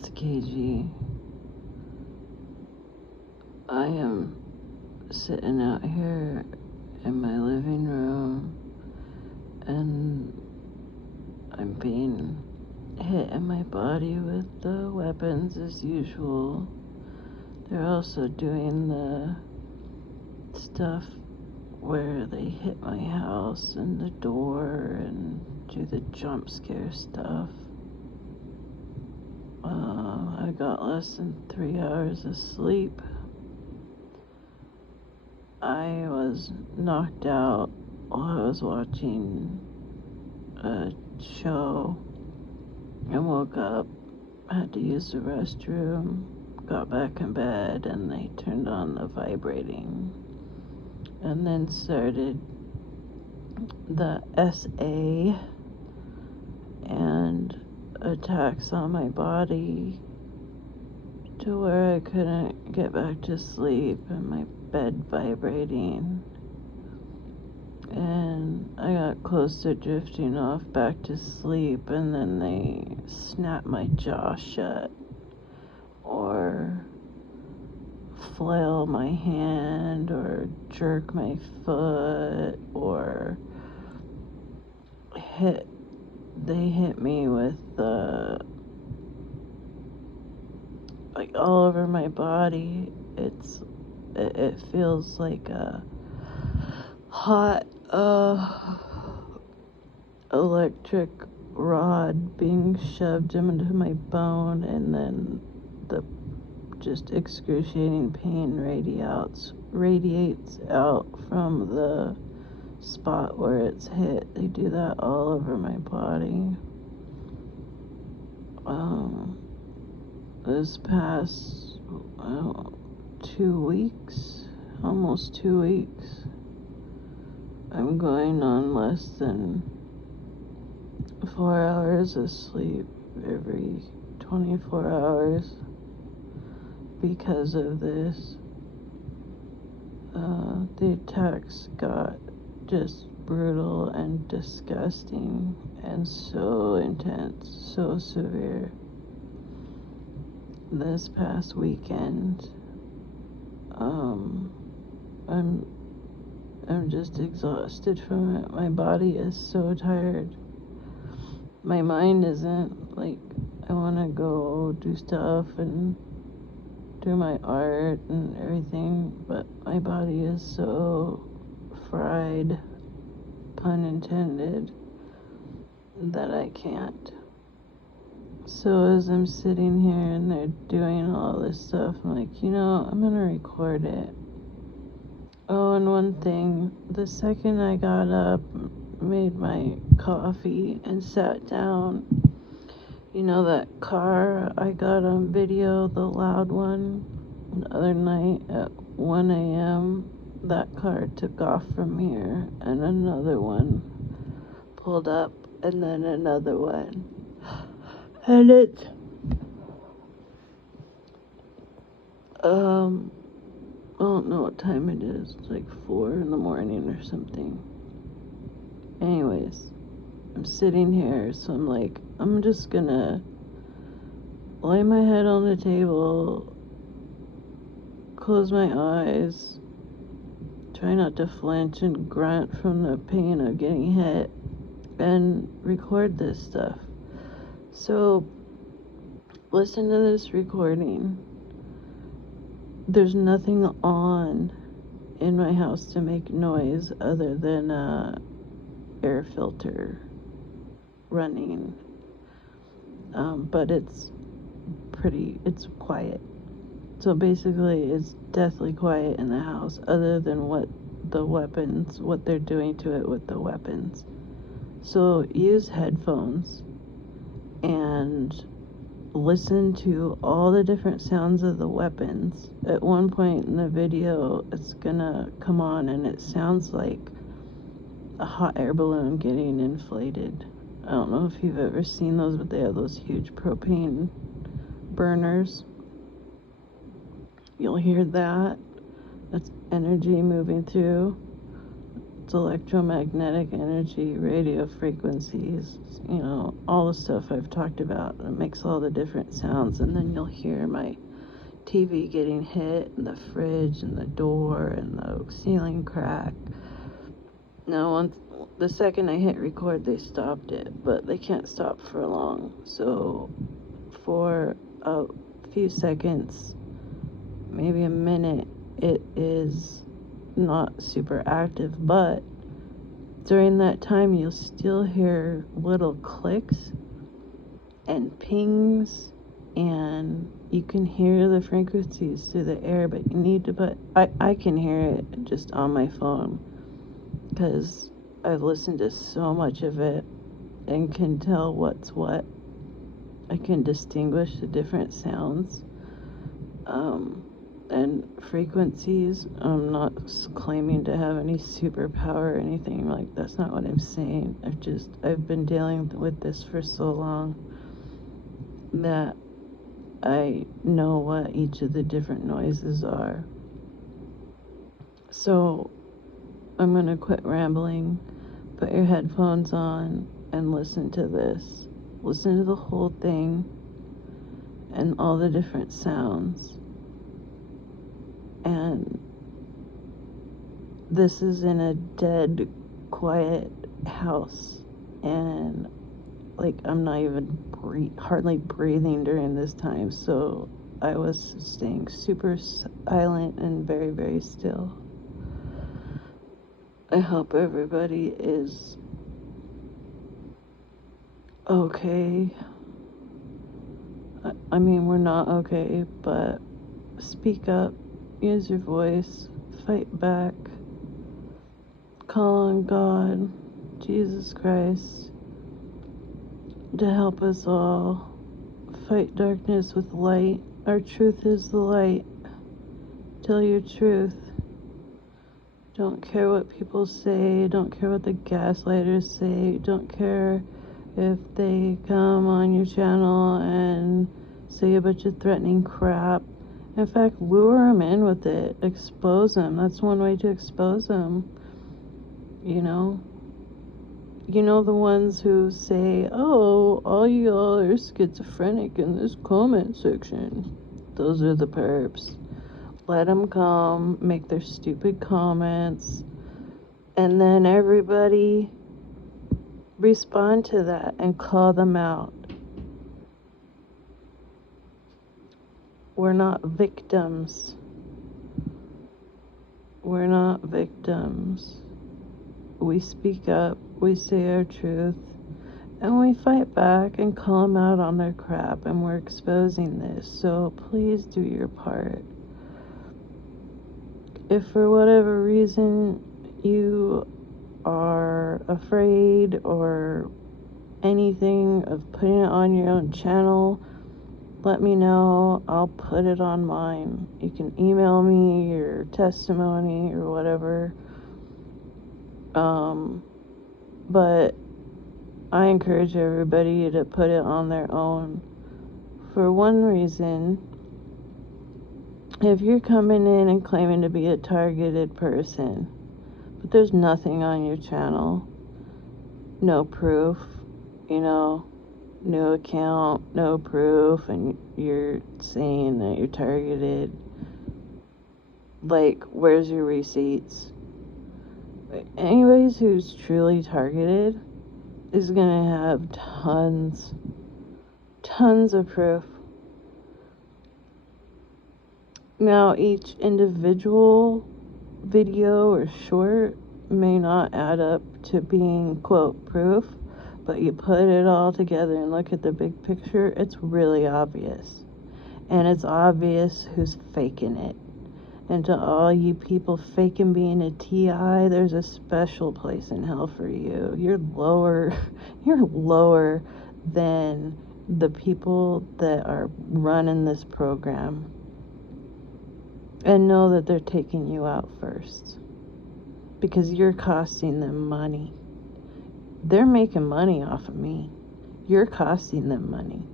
it's Cagey. I am sitting out here in my living room and I'm being hit in my body with the weapons as usual. They're also doing the stuff where they hit my house and the door and do the jump scare stuff. I got less than 3 hours of sleep. I was knocked out while I was watching a show and woke up, had to use the restroom, got back in bed, and they turned on the vibrating and then started the SA and attacks on my body to where I couldn't get back to sleep and my bed vibrating, and I got close to drifting off back to sleep, and then they snapped my jaw shut or flail my hand or jerk my foot or they hit me with like all over my body. It feels like a hot electric rod being shoved into my bone, and then the just excruciating pain radiates out from the spot where it's hit. They do that all over my body. This past 2 weeks, almost 2 weeks, I'm going on less than 4 hours of sleep every 24 hours because of this. The attacks got just brutal and disgusting and so intense, so severe. This past weekend, I'm just exhausted from it. My body is so tired. My mind isn't. Like, I want to go do stuff and do my art and everything, but my body is so fried, pun intended, that I can't. So as I'm sitting here and they're doing all this stuff, I'm like, I'm gonna record it. Oh, and one thing, the second I got up, made my coffee and sat down, that car I got on video, the loud one, the other night at 1 a.m., that car took off from here, and another one pulled up, and then another one. And it's, I don't know what time it is. It's like 4 in the morning or something. Anyways, I'm sitting here, so I'm like, I'm just gonna lay my head on the table, close my eyes, try not to flinch and grunt from the pain of getting hit, and record this stuff. So, listen to this recording. There's nothing on in my house to make noise other than a air filter running. But it's quiet. So basically, it's deathly quiet in the house other than what they're doing to it with the weapons. So use headphones and listen to all the different sounds of the weapons. At one point in the video, it's gonna come on and it sounds like a hot air balloon getting inflated. I don't know if you've ever seen those, but they have those huge propane burners. You'll hear that. That's energy moving through. It's electromagnetic energy, radio frequencies, all the stuff I've talked about. It makes all the different sounds, and then you'll hear my TV getting hit, and the fridge, and the door, and the ceiling crack. Now, the second I hit record, they stopped it, but they can't stop for long. So, for a few seconds, maybe a minute, it is not super active, but during that time, you'll still hear little clicks and pings, and you can hear the frequencies through the air, but you need to I can hear it just on my phone, because I've listened to so much of it and can tell what's what. I can distinguish the different sounds and frequencies. I'm not claiming to have any superpower or anything. Like, that's not what I'm saying. I've been dealing with this for so long that I know what each of the different noises are. So I'm gonna quit rambling. Put your headphones on and listen to this. Listen to the whole thing and all the different sounds. And this is in a dead, quiet house. And I'm not even hardly breathing during this time. So I was staying super silent and very, very still. I hope everybody is okay. I mean, we're not okay, but speak up, use your voice, fight back, call on God, Jesus Christ, to help us all fight darkness with light. Our truth is the light. Tell your truth. Don't care what people say. Don't care what the gaslighters say. Don't care if they come on your channel and say a bunch of threatening crap. In fact, lure them in with it. Expose them. That's one way to expose them. The ones who say, oh, all y'all are schizophrenic in this comment section. Those are the perps. Let them come, make their stupid comments, and then everybody respond to that and call them out. We're not victims. We're not victims. We speak up, we say our truth, and we fight back and call them out on their crap, and we're exposing this. So please do your part. If for whatever reason you are afraid or anything of putting it on your own channel, let me know. I'll put it on mine. You can email me your testimony or whatever. But I encourage everybody to put it on their own. For one reason, if you're coming in and claiming to be a targeted person, but there's nothing on your channel, no proof, new account, no proof, and you're saying that you're targeted, where's your receipts? Anybody who's truly targeted is gonna have tons of proof. Now, each individual video or short may not add up to being, quote, proof, but you put it all together and look at the big picture, it's really obvious. And it's obvious who's faking it. And to all you people faking being a TI, there's a special place in hell for you. You're lower than the people that are running this program. And know that they're taking you out first. Because you're costing them money. They're making money off of me. You're costing them money.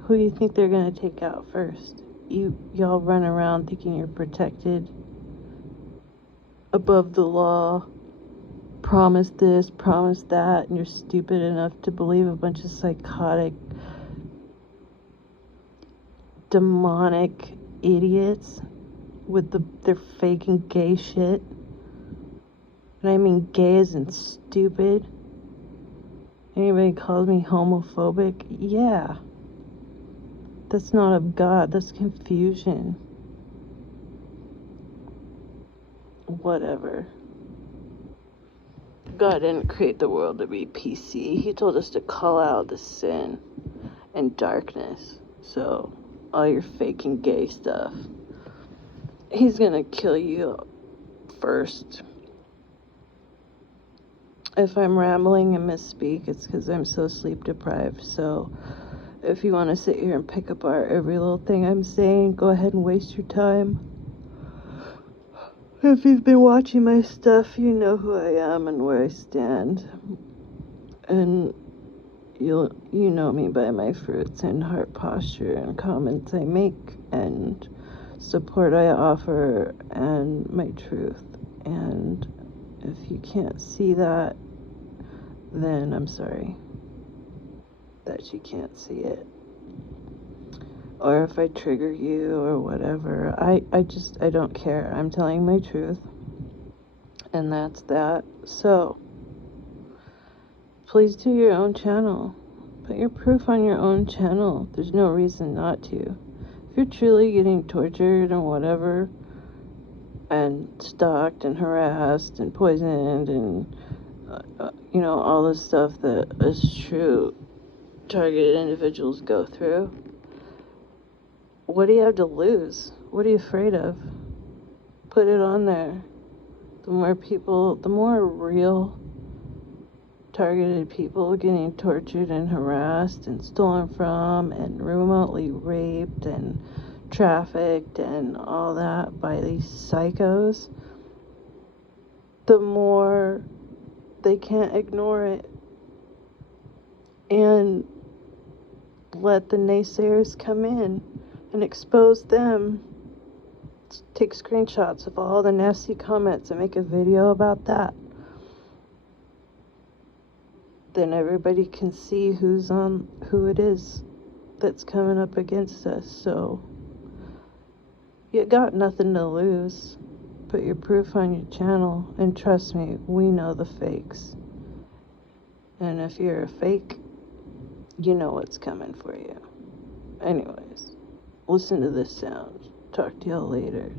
Who do you think they're going to take out first? Y'all run around thinking you're protected above the law. promise this, promise that, and you're stupid enough to believe a bunch of psychotic, demonic idiots with their faking gay shit. And I mean gay as in stupid. Anybody calls me homophobic? Yeah. That's not of God. That's confusion. Whatever. God didn't create the world to be PC. He told us to call out the sin and darkness. So, all your faking gay stuff, He's gonna kill you first. If I'm rambling and misspeak, it's because I'm so sleep deprived. So, if you want to sit here and pick apart every little thing I'm saying, go ahead and waste your time. If you've been watching my stuff, you know who I am and where I stand. And you know me by my fruits and heart posture and comments I make and support I offer and my truth. And if you can't see that, then I'm sorry that you can't see it. Or if I trigger you or whatever, I don't care. I'm telling my truth. And that's that. So, please do your own channel. Put your proof on your own channel. There's no reason not to. If you're truly getting tortured and whatever, and stalked and harassed and poisoned and, all the stuff that is true targeted individuals go through, what do you have to lose? What are you afraid of? Put it on there. The more real targeted people getting tortured and harassed and stolen from and remotely raped and trafficked and all that by these psychos, the more they can't ignore it and let the naysayers come in and expose them. Take screenshots of all the nasty comments and make a video about that. Then everybody can see who it is that's coming up against us. So you got nothing to lose. Put your proof on your channel, and trust me, we know the fakes. And if you're a fake, you know what's coming for you. Anyways, listen to this sound. Talk to y'all later.